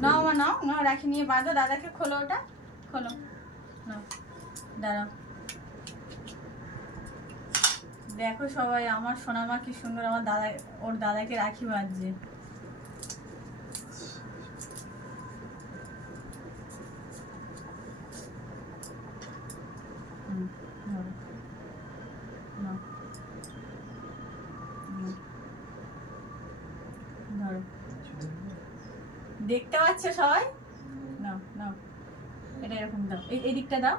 নাও মা নাও নাও রাখি নিয়ে বাঁধো দাদাকে খোলো ওটা খোলো। নাও দাঁড়াও। দেখো সবাই আমার সোনামা কি সুন্দর আমার দাদা ওর দাদাকে রাখি বাঁধছে। হুম, ধরো। নাও। হুম। ধরো দেখতে পাচ্ছ সবাই? নাও নাও। এটা এরকম দাও। এই দিকটা দাও।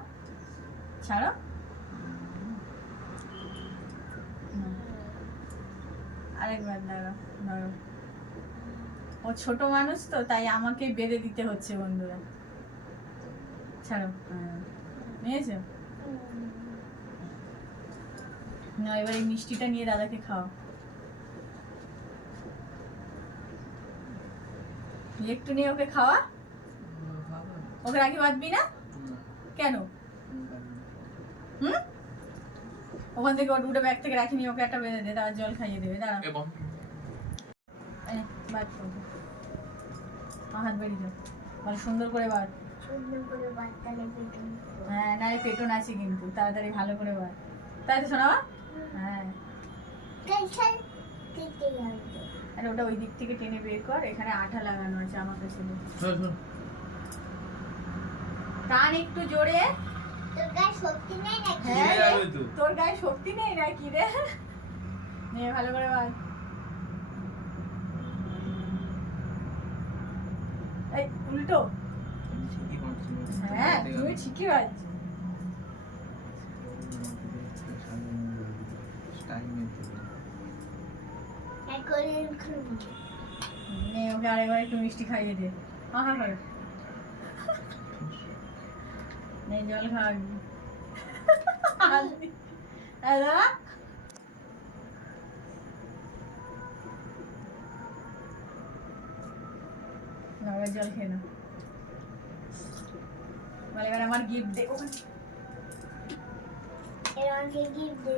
ছাড়ো। আরেকবার দাঁড়াও ধরো ও ছোট মানুষ তো তাই আমাকে বেঁধে দিতে হচ্ছে বন্ধুরা। ছাড়ো। নিয়েছো? না এবার এই মিষ্টিটা নিয়ে দাদাকে খাও একটু নিয়ে ওকে খাওয়া? ওকে রাখি বাঁধবি না? কেন? হুম? ওখান থেকে ওর দুটো ব্যাগ থেকে রাখি নিয়ে ওকে একটা বেঁধে দে তার জল খাইয়ে দেবে দাঁড়া। বাদ করব হাত বেরিয়ে যাও ভালো সুন্দর করে বাদ। সুন্দর করে বাচ্চালে পেটুন। হ্যাঁ না পেটন আছে কিন্তু তাড়াতাড়ি ভালো করে বাদ। তাই তো শোনা হ্যাঁ। আর ওটা ওই দিক থেকে টেনে বের কর এখানে আঠা লাগানো আছে আমার কাছে। টান একটু জোরে। তোর গায়ে শক্তি নেই নাকি? হ্যাঁ রে, তোর গায়ে শক্তি নেই না কি রে? নে ভালো করে বাদ এই উল্টো। হ্যাঁ তুমি ঠিকই বাজছো নে ওকে আরেকবার একটু মিষ্টি খাইয়ে দে। আহা করে নে জল খাওয়াবি দাদা না। জল খেয়ে না বলে এবার আমার গিফট দে। আমাকে গিফট দে।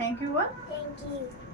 Thank you what? Thank you.